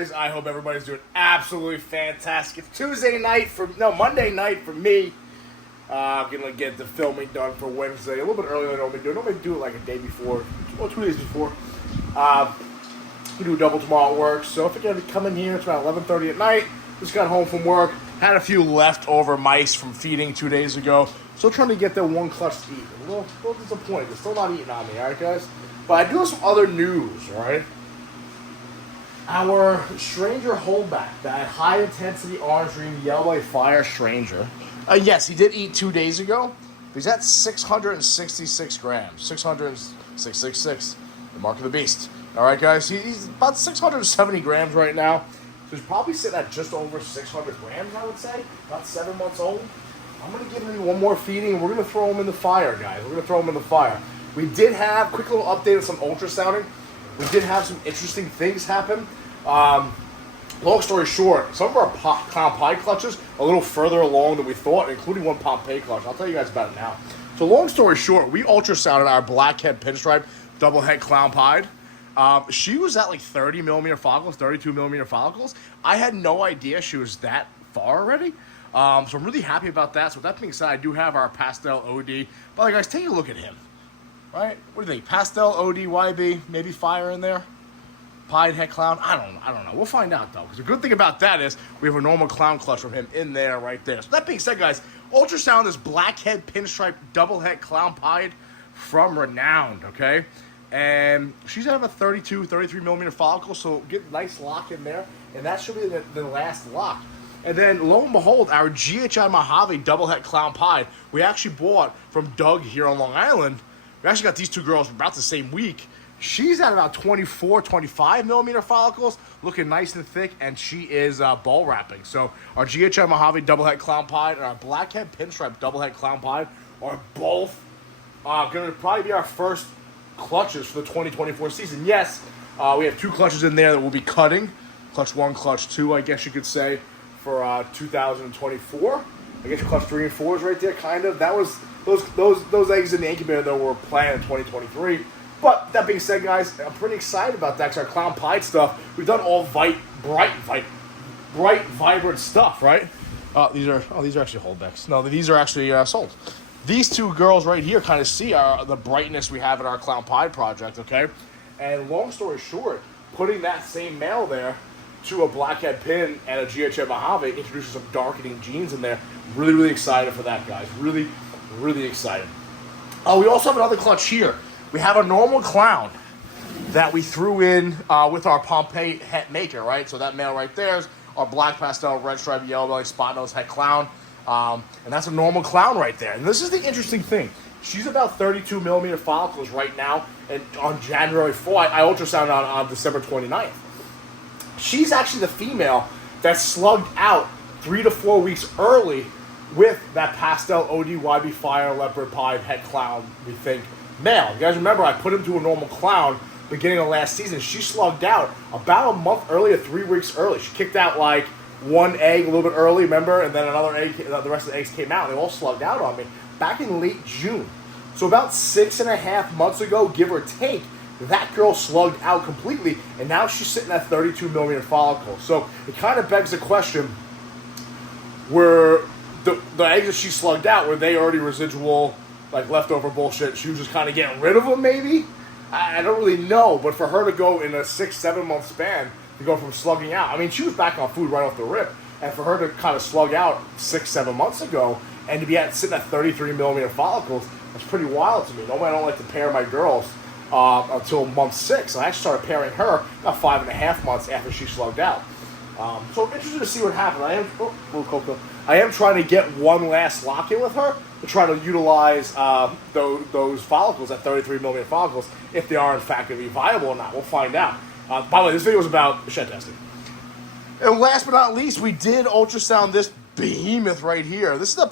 guys? I hope everybody's doing absolutely fantastic. It's Monday night for me. I'm going to get the filming done for Wednesday. A little bit earlier than I normally do. I normally do it like a day before, or 2 days before. We do a double tomorrow at work. So if you're going to come in here, it's about 11:30 at night. Just got home from work. Had a few leftover mice from feeding 2 days ago. Still trying to get that one clutch to eat. A little disappointed. They're still not eating on me, alright guys? But I do have some other news, alright? Our Stranger holdback, that high-intensity orange green yellow fire Stranger. Yes, he did eat 2 days ago. He's at 666 grams. 666, the mark of the beast. Alright guys, he's about 670 grams right now. So he's probably sitting at just over 600 grams, I would say. About 7 months old. I'm going to give him one more feeding, and we're going to throw him in the fire, guys. We're going to throw him in the fire. We did have, quick little update on some ultrasounding. We did have some interesting things happen. Long story short, some of our Pompeii clutches are a little further along than we thought, including one Pompeii clutch. I'll tell you guys about it now. So long story short, we ultrasounded our blackhead pinstripe double head clown pied. She was at like 30 millimeter follicles, 32 millimeter follicles. I had no idea she was that far already. So I'm really happy about that. So with that being said, I do have our pastel OD. But like, guys, take a look at him. Right? What do you think? Pastel OD YB, maybe fire in there. Pied head clown. I don't know. We'll find out though. Because the good thing about that is we have a normal clown clutch from him in there, right there. So that being said, guys, ultrasound this blackhead pinstripe double head clown pied from Renowned. Okay. And she's at about 32, 33 millimeter follicle, so get a nice lock in there, and that should be the last lock. And then, lo and behold, our GHI Mojave double head clown pied, we actually bought from Doug here on Long Island. We actually got these two girls about the same week. She's at about 24, 25 millimeter follicles, looking nice and thick, and she is ball wrapping. So our GHI Mojave double head clown pied and our blackhead pinstripe double head clown pied are both going to probably be our first clutches for the 2024 season. Yes, we have two clutches in there that we'll be cutting. Clutch 1, clutch 2, I guess you could say, for 2024. I guess clutch 3 and 4 is right there, kind of. That was those eggs in the incubator that were planned in 2023. But that being said, guys, I'm pretty excited about that because our clown pied stuff, we've done all bright, vibrant stuff, right? These are actually holdbacks. No, these are actually sold. These two girls right here kind of see the brightness we have in our clown pied project, okay? And long story short, putting that same male there to a blackhead pin and a GHM Mojave introduces some darkening genes in there. Really, really excited for that, guys. Really, really excited. We also have another clutch here. We have a normal clown that we threw in with our Pompeii het maker, right? So that male right there is our black pastel, red stripe, yellow belly, spot nose het clown. And that's a normal clown right there. And this is the interesting thing. She's about 32 millimeter follicles right now. And on January 4th, I ultrasounded on December 29th. She's actually the female that slugged out 3 to 4 weeks early with that pastel ODYB fire leopard pied het clown, we think, male. You guys remember I put him to a normal clown beginning of last season. She slugged out about a month earlier, 3 weeks early. She kicked out like one egg a little bit early, remember? And then another egg, the rest of the eggs came out. They all slugged out on me back in late June. So about 6.5 months ago, give or take, that girl slugged out completely, and now she's sitting at 32 millimeter follicles. So it kind of begs the question, were the eggs that she slugged out, were they already residual, like leftover bullshit? She was just kind of getting rid of them, maybe? I don't really know, but for her to go in a 6-7 month span, to go from slugging out, I mean, she was back on food right off the rip, and for her to kind of slug out 6-7 months ago, and to be sitting at 33 millimeter follicles, that's pretty wild to me. Normally I don't like to pair my girls until month 6. I actually started pairing her about 5.5 months after she slugged out. So I'm interested to see what happens. I am trying to get one last lock-in with her to try to utilize those follicles, at 33 millimeter follicles, if they are in fact going to be viable or not. We'll find out. By the way, this video is about shed testing. And last but not least, we did ultrasound this behemoth right here. This is the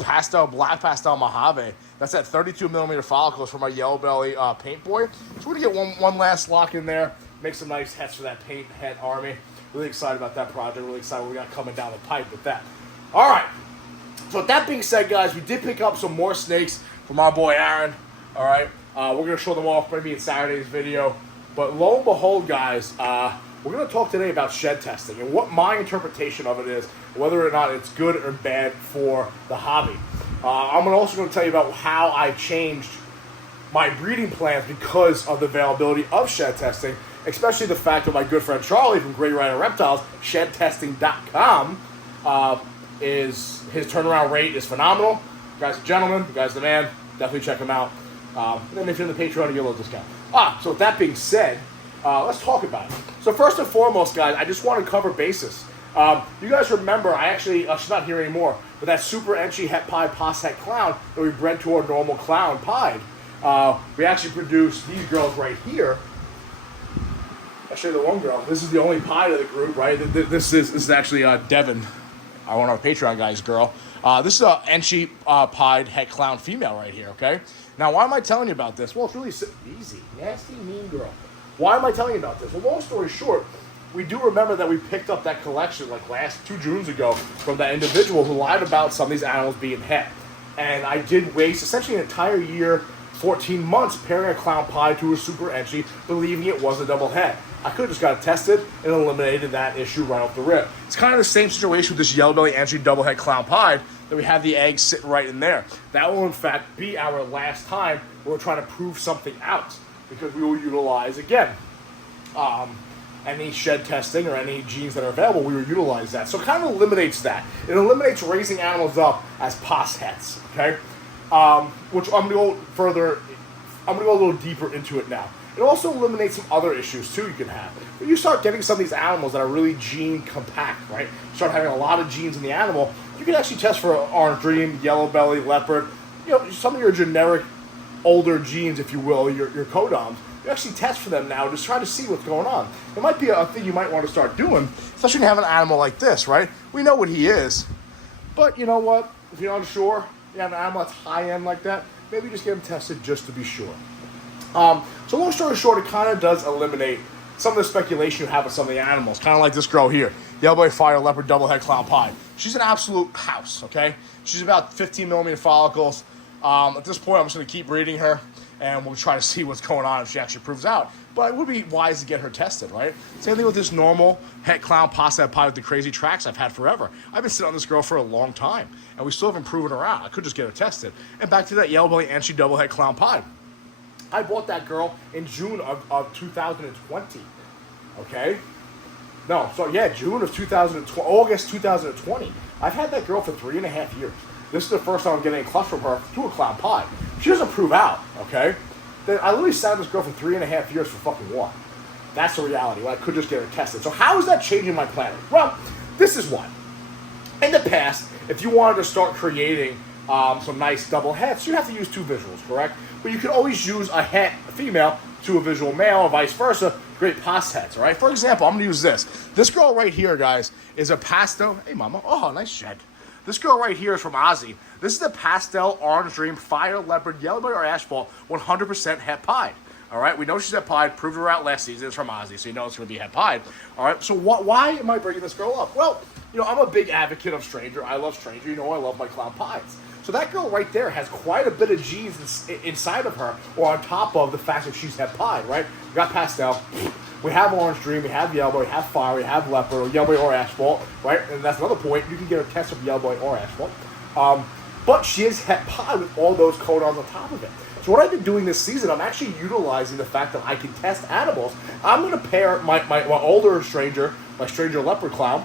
black pastel Mojave. That's at 32 millimeter follicles from our yellow belly paint boy. So we're going to get one last lock in there, make some nice hets for that paint het army. Really excited about that project. Really excited what we got coming down the pipe with that. All right. So with that being said, guys, we did pick up some more snakes from our boy Aaron. All right. We're going to show them off maybe in Saturday's video. But lo and behold, guys, We're going to talk today about shed testing and what my interpretation of it is, whether or not it's good or bad for the hobby. I'm also going to tell you about how I changed my breeding plans because of the availability of shed testing, especially the fact that my good friend Charlie from Great Rider Reptiles, shedtesting.com, his turnaround rate is phenomenal. You guys are gentlemen, you guys are the man, definitely check him out. And then if you're in the Patreon, you get a little discount. So with that being said, let's talk about it. So first and foremost, guys, I just want to cover basis. You guys remember, she's not here anymore, but that super entry het pied pos het clown that we bred to our normal clown pied, we actually produced these girls right here. I'll show you the one girl. This is the only pied of the group, right? This is actually Devin, one of our Patreon guys' girl. This is an entry pied het clown female right here, okay? Now, why am I telling you about this? Well, it's really easy. Nasty, mean girl. Why am I telling you about this? Well, long story short, we do remember that we picked up that collection like last 2 Junes ago from that individual who lied about some of these animals being het. And I did waste essentially an entire year, 14 months, pairing a clown pied to a super entry, believing it was a double het. I could have just got it tested and eliminated that issue right off the rip. It's kind of the same situation with this yellow belly entry double het clown pied that we have the eggs sitting right in there. That will in fact be our last time we're trying to prove something out, because we will utilize again any shed testing or any genes that are available. We will utilize that, so it kind of eliminates that. It eliminates raising animals up as pos hets, okay? Which I'm going to go further. I'm going to go a little deeper into it now. It also eliminates some other issues too you can have. When you start getting some of these animals that are really gene compact, right? You start having a lot of genes in the animal, you can actually test for orange dream, yellow belly, leopard, some of your generic older genes, if you will, your codoms. You actually test for them now, just try to see what's going on. It might be a thing you might want to start doing, especially when you have an animal like this, right? We know what he is, but you know what? If you're unsure, you have an animal that's high-end like that, maybe just get him tested just to be sure. So long story short, it kind of does eliminate some of the speculation you have with some of the animals. Kind of like this girl here, yellow belly fire leopard double het clown pied. She's an absolute house, okay? She's about 15 millimeter follicles. At this point, I'm just going to keep breeding her, and we'll try to see what's going on if she actually proves out. But it would be wise to get her tested, right? Same thing with this normal het clown pos het pied with the crazy tracks I've had forever. I've been sitting on this girl for a long time, and we still haven't proven her out. I could just get her tested. And back to that yellow belly entry double het clown pied. I bought that girl in June of 2020, okay? No, so yeah, June of 2020, August 2020. I've had that girl for 3.5 years. This is the first time I'm getting a clutch from her to a clown pied. She doesn't prove out, okay? Then I literally sat on this girl for 3.5 years for fucking what? That's the reality. Well, I could just get her tested. So how is that changing my planning? Well, this is what. In the past, if you wanted to start creating some nice double hets, you have to use 2 visuals, correct? But you could always use a het, a female, to a visual male, or vice versa. Great pos hets, all right? For example, I'm going to use this. This girl right here, guys, is a pastel. Hey, mama. Oh, nice shed. This girl right here is from Ozzy. This is the pastel orange dream fire leopard yellow belly or asphalt 100% het pied. All right, we know she's het pied. Proved her out last season. It's from Ozzy, so you know it's going to be het pied. All right, so why am I bringing this girl up? Well, I'm a big advocate of Stranger. I love Stranger. I love my clown pies. So that girl right there has quite a bit of genes inside of her, or on top of the fact that she's het pied, right? We got pastel. We have orange dream, we have yellow, we have fire, we have leopard, or yellow or asphalt, right? And that's another point. You can get her test of yellow or asphalt. But she is het pied with all those codons on top of it. So what I've been doing this season, I'm actually utilizing the fact that I can test animals. I'm going to pair my older Stranger, my Stranger leopard clown,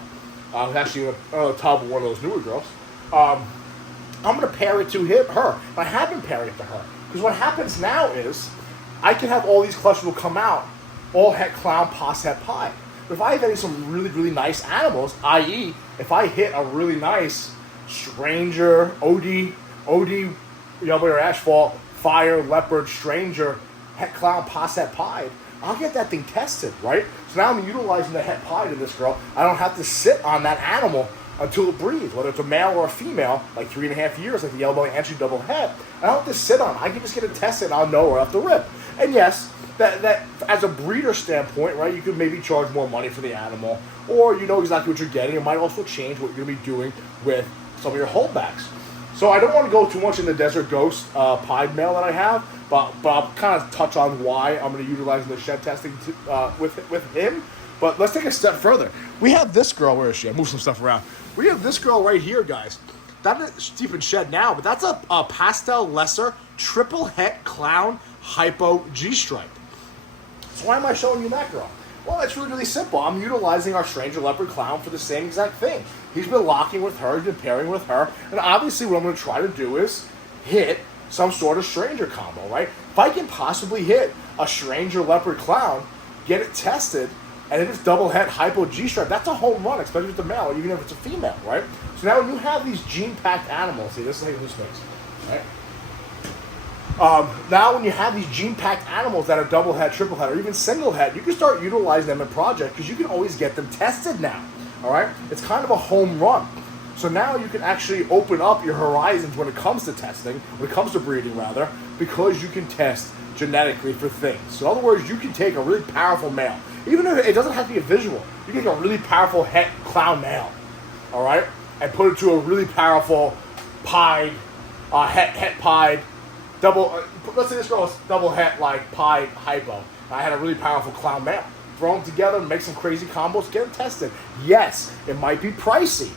actually on the top of one of those newer girls. I'm going to pair it to her. I have been pairing it to her. Because what happens now is, I can have all these clusters will come out, all het clown, pos het pied. But if I have some really, really nice animals, i.e., if I hit a really nice Stranger, OD, yellow or asphalt, fire, leopard, Stranger, het clown, pos het pied, I'll get that thing tested, right? So now I'm utilizing the het pied in this girl. I don't have to sit on that animal until it breeds, whether it's a male or a female, like 3.5 years, like the yellow belly entry double het. I don't have to sit on it. I can just get it tested and I'll know right off the rip. And yes, that as a breeder standpoint, right, you could maybe charge more money for the animal, or you know exactly what you're getting. It might also change what you're going to be doing with some of your holdbacks. So I don't want to go too much in the Desert Ghost pied male that I have, but I'll kind of touch on why I'm going to utilize the shed testing with him. But let's take a step further. We have this girl. Where is she? I moved some stuff around. We have this girl right here, guys. That is deep in shed now, but that's a pastel lesser triple het clown hypo G-stripe. So why am I showing you that girl? Well, it's really, really simple. I'm utilizing our stranger leopard clown for the same exact thing. He's been locking with her, he's been pairing with her, and obviously what I'm going to try to do is hit some sort of stranger combo, right? If I can possibly hit a stranger leopard clown, get it tested, and if it's double het hypo G-stripe, that's a home run, especially with the male, or even if it's a female, right? So now when you have these gene-packed animals, see, this is how this makes, right? Now when you have these gene-packed animals that are double het, triple het, or even single het, you can start utilizing them in project because you can always get them tested now, all right? It's kind of a home run. So now you can actually open up your horizons when it comes to testing, when it comes to breeding rather, because you can test genetically for things. So in other words, you can take a really powerful male, even if it doesn't have to be a visual, you can take a really powerful het clown male, all right, and put it to a really powerful pied, het pied, double, let's say this girl is double het like pied hypo. I had a really powerful clown male. Throw them together, make some crazy combos, get them tested. Yes, it might be pricey.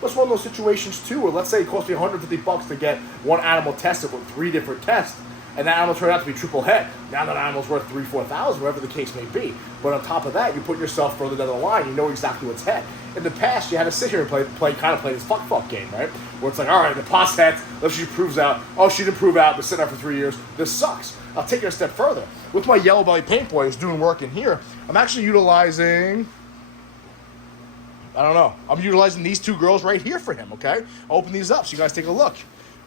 But it's one of those situations too where let's say it costs me $150 to get one animal tested with 3 different tests, and that animal turned out to be triple het. Now that animal's worth $3,000-$4,000, whatever the case may be. But on top of that, you put yourself further down the line. You know exactly what's het. In the past, you had to sit here and play this fuck game, right? Where it's like, all right, the pos het, let's see she proves out. Oh, she didn't prove out, but sitting out for 3 years. This sucks. I'll take it a step further. With my yellow belly paint boy who's doing work in here, I'm actually utilizing, I'm utilizing these 2 girls right here for him, okay? I'll open these up so you guys take a look,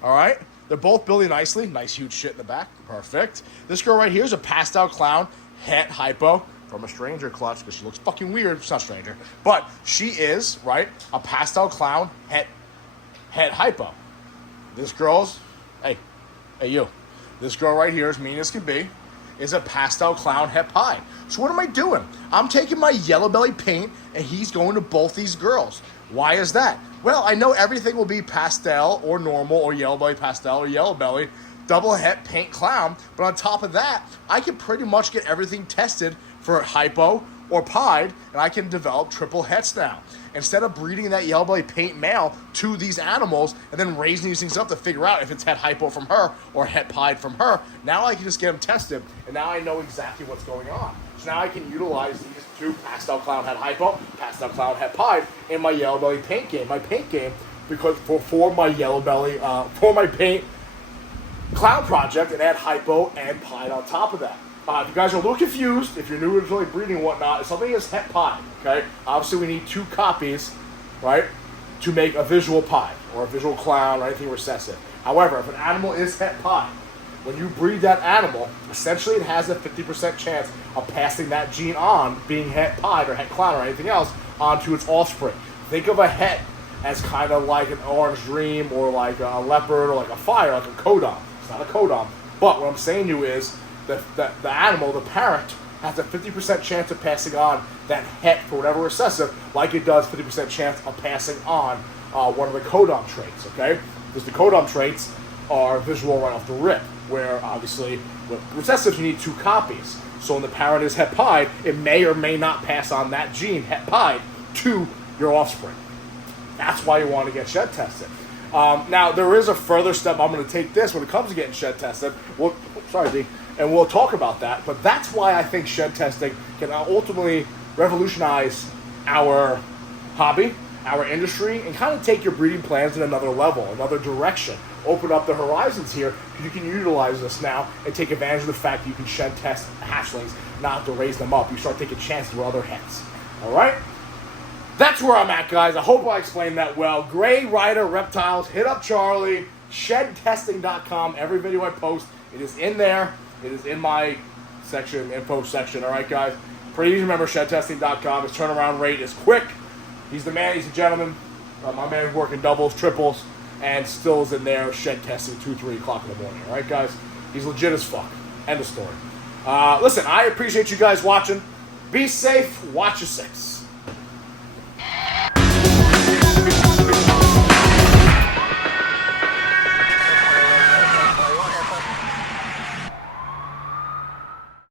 all right? They're both building nicely. Nice huge shit in the back. Perfect. This girl right here is a pastel clown het hypo from a stranger clutch because she looks fucking weird. She's not stranger. But she is, right, a pastel clown het hypo. This girl's, hey you. This girl right here, as mean as can be, is a pastel clown het pie. So what am I doing? I'm taking my yellow belly paint and he's going to both these girls. Why is that? Well, I know everything will be pastel or normal or yellow belly pastel or yellow belly, double het paint clown, but on top of that, I can pretty much get everything tested for hypo or pied, and I can develop triple hets now. Instead of breeding that yellow belly paint male to these animals and then raising these things up to figure out if it's het hypo from her or het pied from her, now I can just get them tested, and now I know exactly what's going on. So now I can utilize these 2 pastel clown het hypo, pastel clown het pied in my yellow belly paint game. My paint game, because for my yellow belly, for my paint clown project, and add hypo and pied on top of that. If you guys are a little confused, if you're new to breeding and whatnot, if something is het pied, okay? Obviously we need 2 copies, right, to make a visual pied or a visual clown or anything recessive. However, if an animal is het pied, when you breed that animal, essentially it has a 50% chance of passing that gene on, being het pied or het clown or anything else, onto its offspring. Think of a het as kind of like an orange dream or like a leopard or like a fire, like a codon. It's not a codon. But what I'm saying to you is the animal, the parent, has a 50% chance of passing on that het for whatever recessive, like it does 50% chance of passing on one of the codon traits, okay? Because the codon traits are visual right off the rip, where obviously with recessives you need 2 copies. So when the parent is het pied, it may or may not pass on that gene, het pied, to your offspring. That's why you want to get shed tested. Now, there is a further step I'm going to take this when it comes to getting shed tested. And we'll talk about that. But that's why I think shed testing can ultimately revolutionize our hobby, our industry, and kind of take your breeding plans in another level, another direction. Open up the horizons here, because you can utilize this now and take advantage of the fact that you can shed test hatchlings, not have to raise them up. You start taking chances with other hens. All right? That's where I'm at, guys. I hope I explained that well. Gray Rider Reptiles, hit up Charlie, shedtesting.com. Every video I post, it is in there. It is in my section, info section. All right, guys? Please remember shedtesting.com. His turnaround rate is quick. He's the man. He's a gentleman. My man's working doubles, triples, and still is in there shed testing 2, 3 o'clock in the morning. All right, guys? He's legit as fuck. End of story. Listen, I appreciate you guys watching. Be safe. Watch your 6.